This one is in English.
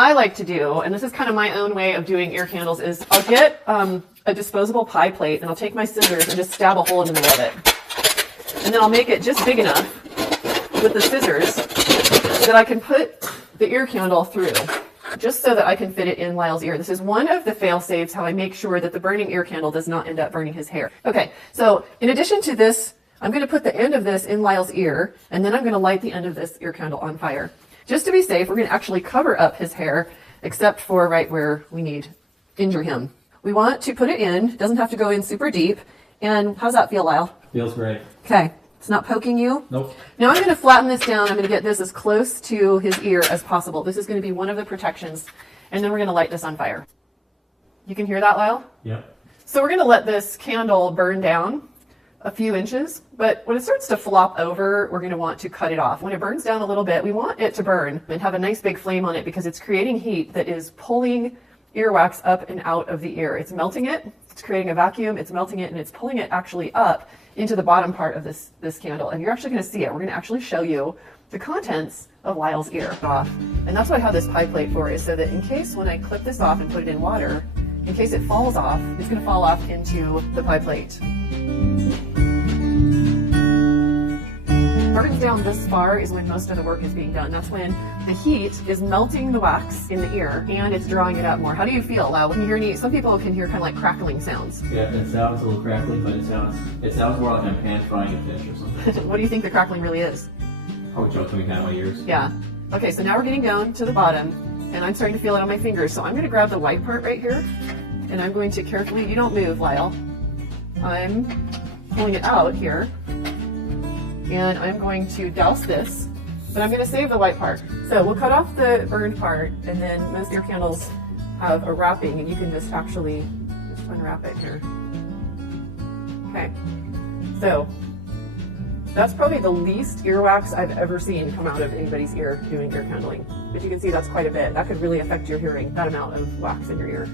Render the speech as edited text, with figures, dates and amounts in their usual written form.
I like to do, and this is kind of my own way of doing ear candles, is I'll get a disposable pie plate and I'll take my scissors and just stab a hole in the middle of it. And then I'll make it just big enough with the scissors that I can put the ear candle through, just so that I can fit it in Lyle's ear. This is one of the fail-safes, how I make sure that the burning ear candle does not end up burning his hair. Okay, so in addition to this, I'm going to put the end of this in Lyle's ear, and then I'm going to light the end of this ear candle on fire. Just to be safe, we're going to actually cover up his hair, except for right where we need injure him. We want to put it in, doesn't have to go in super deep. And how's that feel, Lyle? Feels great. Okay, it's not poking you? Nope. Now I'm going to flatten this down. I'm going to get this as close to his ear as possible. This is going to be one of the protections. And then we're going to light this on fire. You can hear that, Lyle? Yep. So we're going to let this candle burn down a few inches, but when it starts to flop over, we're going to want to cut it off. When it burns down a little bit, we want it to burn and have a nice big flame on it, because it's creating heat that is pulling earwax up and out of the ear. It's melting it, it's creating a vacuum, it's melting it, and it's pulling it actually up into the bottom part of this candle. And you're actually going to see it. We're going to actually show you the contents of Lyle's ear off. And that's what I have this pie plate for, is so that in case when I clip this off and put it in water, in case it falls off, it's going to fall off into the pie plate. Burns down this far is when most of the work is being done. That's when the heat is melting the wax in the ear and it's drawing it up more. How do you feel, Lau? When you hear some people can hear kind of like crackling sounds. Yeah, it sounds a little crackly, but it sounds more like I'm pan frying a fish or something. What do you think the crackling really is? Probably choking me down my ears. Yeah. Okay, so now we're getting down to the bottom, and I'm starting to feel it on my fingers. So I'm going to grab the white part right here, and I'm going to carefully, you don't move, Lyle. I'm pulling it out here, and I'm going to douse this, but I'm going to save the white part. So we'll cut off the burned part, and then most ear candles have a wrapping, and you can just actually just unwrap it here. Okay, so that's probably the least earwax I've ever seen come out of anybody's ear doing ear candling. But you can see that's quite a bit. That could really affect your hearing, that amount of wax in your ear.